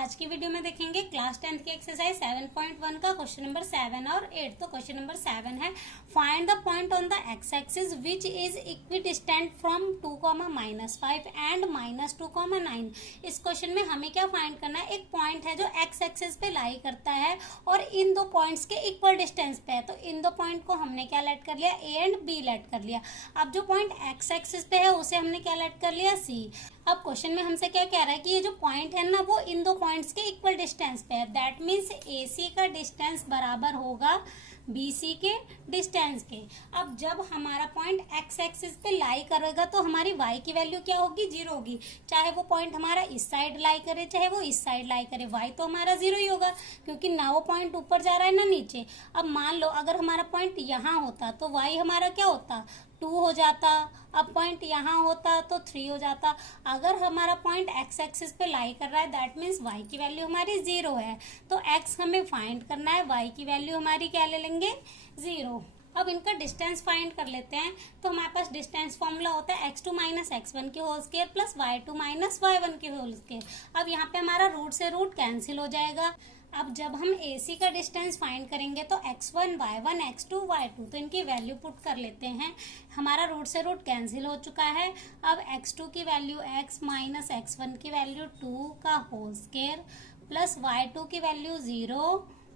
आज की वीडियो में देखेंगे क्लास 10th की एक्सरसाइज 7.1 का क्वेश्चन नंबर 7 और 8। तो क्वेश्चन नंबर 7 है find the point on the x axis which is equidistant from 2, -5 and -2, 9। इस क्वेश्चन में हमें क्या फाइंड करना है, एक पॉइंट है जो एक्स एक्सिस पे लाई करता है और इन दो पॉइंट्स के इक्वल डिस्टेंस पे है। तो इन दो पॉइंट को हमने क्या लेट कर लिया, ए एंड बी लेट कर लिया। अब जो पॉइंट एक्स एक्सिस पे है उसे हमने क्या लेट कर लिया, सी। अब क्वेश्चन में हमसे क्या कह रहा है कि ये जो पॉइंट है ना वो इन दो पॉइंट्स के इक्वल डिस्टेंस पे है। दैट मीन्स ए सी का डिस्टेंस बराबर होगा बी सी के डिस्टेंस के। अब जब हमारा पॉइंट एक्स एक्सिस पे लाई करेगा तो हमारी वाई की वैल्यू क्या होगी, 0 होगी। चाहे वो पॉइंट हमारा इस साइड लाई करे चाहे वो इस साइड लाई करे, वाई तो हमारा 0 ही होगा क्योंकि ना वो पॉइंट ऊपर जा रहा है ना नीचे। अब मान लो अगर हमारा पॉइंट यहाँ होता तो वाई हमारा क्या होता, 2 हो जाता। अब पॉइंट यहाँ होता तो 3 हो जाता। अगर हमारा पॉइंट एक्स एक्सिस पे लाई कर रहा है दैट मीन्स वाई की वैल्यू हमारी 0 है। तो एक्स हमें फाइंड करना है, वाई की वैल्यू हमारी क्या ले लेंगे, 0। अब इनका डिस्टेंस फाइंड कर लेते हैं। तो हमारे पास डिस्टेंस फॉर्मूला होता है x2 - x1 के whole square plus y2 - y1 के होल स्क्वायर। अब यहाँ पे हमारा रूट से रूट कैंसिल हो जाएगा। अब जब हम AC का डिस्टेंस फाइंड करेंगे तो x1 y1 x2 y2, तो इनकी वैल्यू पुट कर लेते हैं। हमारा रूट से रूट कैंसिल हो चुका है। अब x2 की वैल्यू x माइनस x1 की वैल्यू 2 का होल स्क्वायर प्लस y2 की वैल्यू 0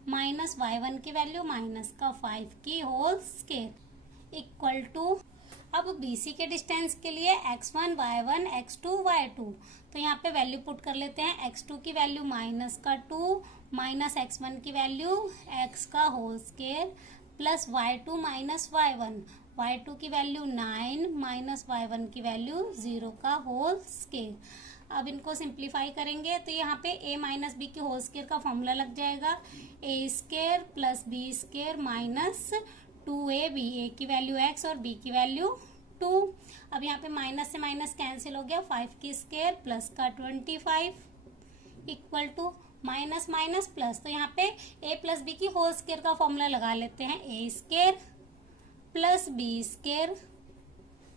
माइनस y1 की वैल्यू माइनस का 5 की होल स्क्वायर इक्वल टू। अब BC के डिस्टेंस के लिए x1 y1 x2 y2, तो यहाँ पे वैल्यू पुट कर लेते हैं। x2 की वैल्यू माइनस का 2 माइनस x1 की वैल्यू x का whole square plus y2 minus y1, y2 की वैल्यू 9 माइनस y1 की वैल्यू 0 का होल स्क्वायर। अब इनको सिंप्लीफाई करेंगे तो यहाँ पे a माइनस बी के होल स्क्वायर का फॉर्मूला लग जाएगा, a square plus B square minus 2ab, a की वैल्यू x और b की वैल्यू 2। अब यहाँ पे माइनस से माइनस कैंसिल हो गया, 5 की स्क्वायर प्लस का 25 equal to minus minus plus. तो यहाँ पे a प्लस बी की होल स्क्वायर का फॉर्मूला लगा लेते हैं, a square plus B square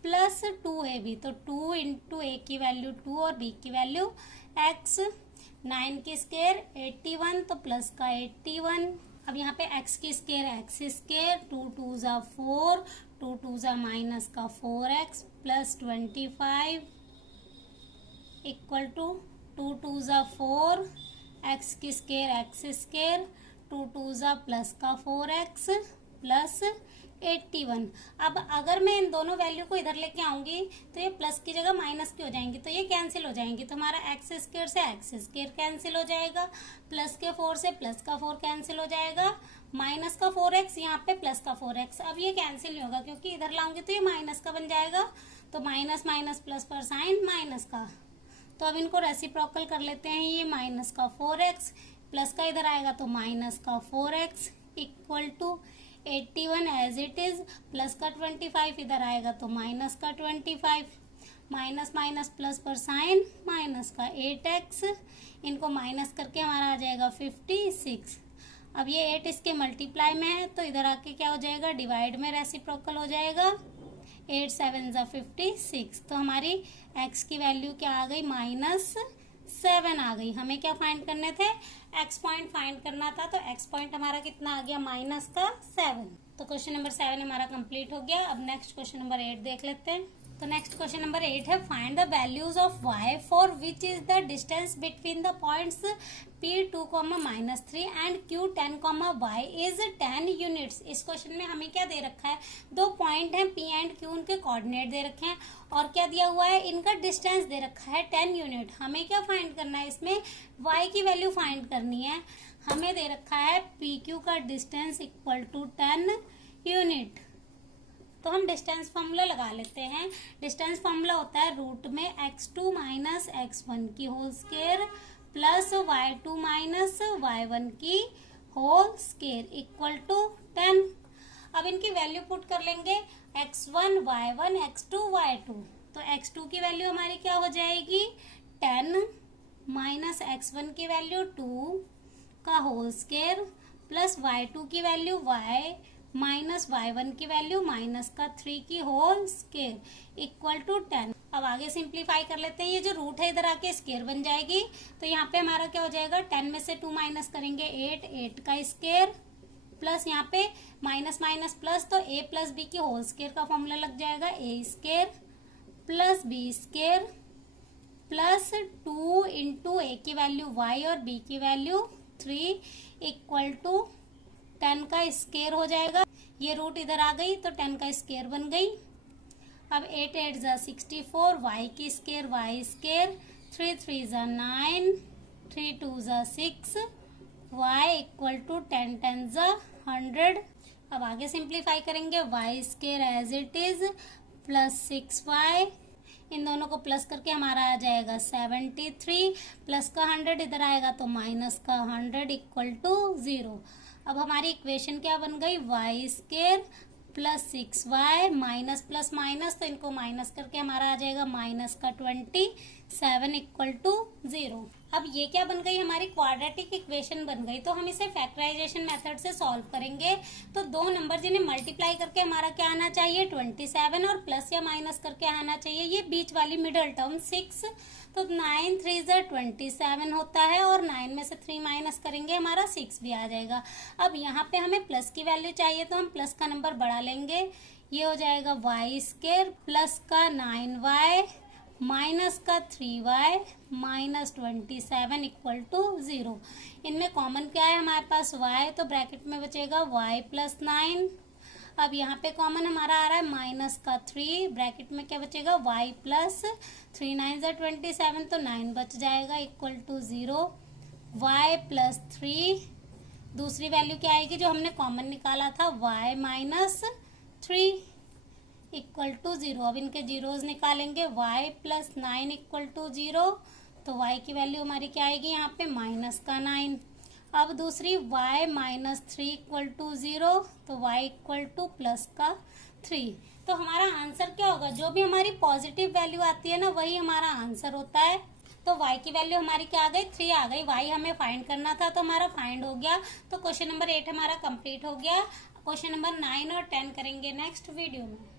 plus 2ab, तो 2 इंटू a की वैल्यू 2 और b की वैल्यू x। 9 की स्क्वायर 81, तो प्लस का 81। अब यहाँ पे x की स्क्वायर x स्क्वायर, 2 2 ज़ा 4, 2 2 ज़ा माइनस का 4x प्लस 25 इक्वल टू 2 2 ज़ा 4, x की स्क्वायर x स्क्वायर, 2 2 ज़ा प्लस का 4x प्लस 81। अब अगर मैं इन दोनों वैल्यू को इधर लेके आऊंगी तो ये प्लस की जगह माइनस की हो जाएंगी, तो ये कैंसिल हो जाएंगी। तो हमारा एक्स स्क्वायर से एक्स स्क्वायर कैंसिल हो जाएगा, प्लस के 4 से प्लस का 4 कैंसिल हो जाएगा, माइनस का 4x यहाँ पे प्लस का 4x। अब ये कैंसिल नहीं होगा क्योंकि इधर लाऊंगी तो ये माइनस का बन जाएगा, तो माइनस माइनस प्लस पर साइन माइनस का। तो अब इनको रेसिप्रोकल कर लेते हैं, ये माइनस का 4x प्लस का इधर आएगा तो माइनस का 4x equal to 81 as it is, plus का 25 इधर आएगा तो माइनस का 25, माइनस माइनस प्लस पर साइन माइनस का 8x। इनको माइनस करके हमारा आ जाएगा 56। अब ये 8 इसके मल्टीप्लाई में है तो इधर आके क्या हो जाएगा, डिवाइड में रेसिप्रोकल हो जाएगा, 8 7 ज़ा 56। तो हमारी x की वैल्यू क्या आ गई, -7 आ गई। हमें क्या फाइंड करने थे, x पॉइंट फाइंड करना था, तो x पॉइंट हमारा कितना आ गया, -7। तो क्वेश्चन नंबर 7 हमारा कंप्लीट हो गया। अब नेक्स्ट क्वेश्चन नंबर 8 देख लेते हैं। तो नेक्स्ट क्वेश्चन नंबर 8 है find the values of y for which is the distance between the points P2, -3 and Q10, y is 10 units. इस क्वेश्चन में हमें क्या दे रखा है, दो पॉइंट हैं P एंड Q, उनके कोऑर्डिनेट दे रखे हैं और क्या दिया हुआ है, इनका डिस्टेंस दे रखा है 10 यूनिट। हमें क्या फाइंड करना है, इसमें y की वैल्यू फाइंड करनी है। हमें दे रखा है PQ का डिस्टेंस इक्वल टू 10 यूनिट। तो हम डिस्टेंस फॉर्मूला लगा लेते हैं। डिस्टेंस फॉर्मूला होता है रूट में x2 माइनस x1 की whole square plus y2 minus y1 की होल स्क्वायर इक्वल टू 10। अब इनकी वैल्यू पुट कर लेंगे, x1 y1 x2 y2, तो x2 की वैल्यू हमारी क्या हो जाएगी, 10 माइनस x1 की वैल्यू 2 का होल स्क्वायर प्लस y2 की वैल्यू y माइनस y1 की वैल्यू माइनस का 3 की होल स्क्वायर इक्वल टू 10। अब आगे सिंप्लीफाई कर लेते हैं। ये जो रूट है इधर आके स्क्वायर बन जाएगी, तो यहाँ पे हमारा क्या हो जाएगा, 10 में से 2 माइनस करेंगे 8 का स्क्वायर प्लस यहाँ पे माइनस माइनस प्लस, तो a प्लस बी की होल स्क्वायर का फॉर्मूला लग जाएगा, a square plus B square plus 2 into A की वैल्यू y और b की वैल्यू 3 इक्वल टू 10 का स्क्वायर हो जाएगा। ये रूट इधर आ गई तो 10 का स्क्वायर बन गई। अब 8 8 जा 64, y की स्क्वायर y स्क्वायर, 3 3 जा 9, 3 2 जा 6, y इक्वल टू 10 10 जा 100। अब आगे सिंप्लीफाई करेंगे, y square as it is plus 6y, इन दोनों को प्लस करके हमारा आ जाएगा 73, प्लस का 100 इधर आएगा तो माइनस का 100 इक्वल टू 0। अब हमारी इक्वेशन क्या बन गई, y square plus 6y minus plus minus, तो इनको माइनस करके हमारा आ जाएगा माइनस का 27 इक्वल टू 0। अब ये क्या बन गई, हमारी क्वाड्रेटिक इक्वेशन बन गई। तो हम इसे फैक्टराइजेशन मेथड से सॉल्व करेंगे। तो दो नंबर जिन्हें मल्टीप्लाई करके हमारा क्या आना चाहिए 27, और प्लस या माइनस करके आना चाहिए ये बीच वाली मिडल टर्म 6। तो 9 3 जा 27 होता है, और 9 में से 3 माइनस करेंगे हमारा 6 भी आ जाएगा। अब यहाँ पे हमें प्लस की वैल्यू चाहिए तो हम प्लस का नंबर बढ़ा लेंगे। ये हो जाएगा y स्क्वायर प्लस का 9y माइनस का 3y माइनस 27 इक्वल टू 0। इनमें कॉमन क्या है हमारे पास y, तो ब्रैकेट में बचेगा y प्लस 9। अब यहाँ पे कॉमन हमारा आ रहा है माइनस का 3, ब्रैकेट में क्या बचेगा y प्लस 3 9 जा 27, तो 9 बच जाएगा इक्वल टू 0। y प्लस 3, दूसरी वैल्यू क्या आएगी जो हमने कॉमन निकाला था, y माइनस 3 इक्वल टू 0। अब इनके जीरोज निकालेंगे, y प्लस 9 इक्वल टू 0, तो y की वैल्यू हमारी क्या आएगी यहाँ पे माइनस का 9। अब दूसरी y माइनस 3 इक्वल टू 0, तो y इक्वल टू प्लस का 3। तो हमारा आंसर क्या होगा, जो भी हमारी पॉजिटिव वैल्यू आती है ना वही हमारा आंसर होता है। तो y की वैल्यू हमारी क्या आ गई, 3 आ गई। y हमें फाइंड करना था तो हमारा फाइंड हो गया। तो क्वेश्चन नंबर 8 हमारा कंप्लीट हो गया। क्वेश्चन नंबर 9 और 10 करेंगे नेक्स्ट वीडियो में।